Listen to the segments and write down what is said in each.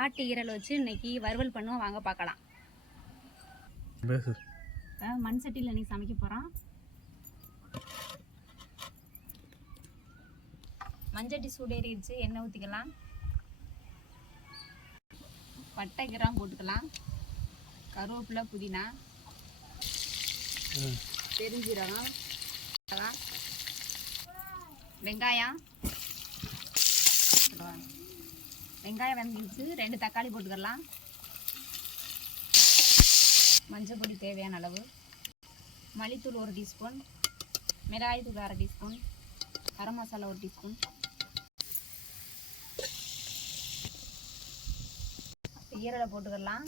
ஆட்டு ஈரல் வச்சு இன்னைக்கு வறுவல் பண்ணுவோம், வாங்க பார்க்கலாம். மண் சட்டியில் இன்னைக்கு சமைக்க போகிறோம். மஞ்சட்டி சூடேறிடுச்சு, எண்ணெய் ஊற்றிக்கலாம். பட்டை கிராம் போட்டுக்கலாம். கருவேப்பிலை, புதினா, பெருஞ்சீரகம், வெங்காயம் வெந்துச்சு. 2 தக்காளி போட்டுக்கலாம். மஞ்சள் பொடி தேவையான அளவு, மல்லித்தூள் 1 டீஸ்பூன், மிளகாய்த்தூள் 1/2 டீஸ்பூன், கரம் மசாலா 1 டீஸ்பூன். ஈரலை போட்டுக்கலாம்.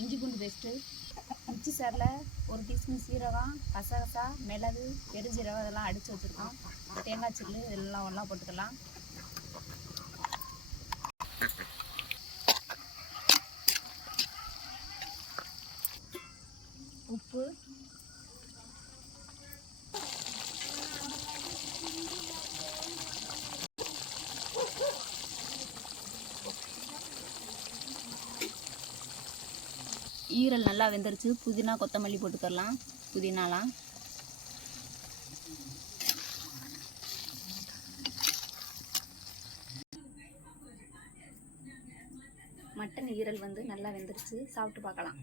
இஞ்சி பூண்டு பேஸ்ட்டு, மிக்சி சாரில் 1 டீஸ்பூன் சீரகம், கசகசா, மிளகு, பெருஞ்சீரகம் இதெல்லாம் அடித்து வச்சுருக்கோம். தேங்காய் சில்லு இதெல்லாம் ஒன்றா போட்டுக்கலாம். உப்பு, ஈரல் நல்லா வெந்துருச்சு. புதினா, கொத்தமல்லி போட்டுக்கலாம். புதினாலாம் மட்டன் ஈரல் வந்து நல்லா வெந்துருச்சு. சாப்பிட்டு பார்க்கலாம்.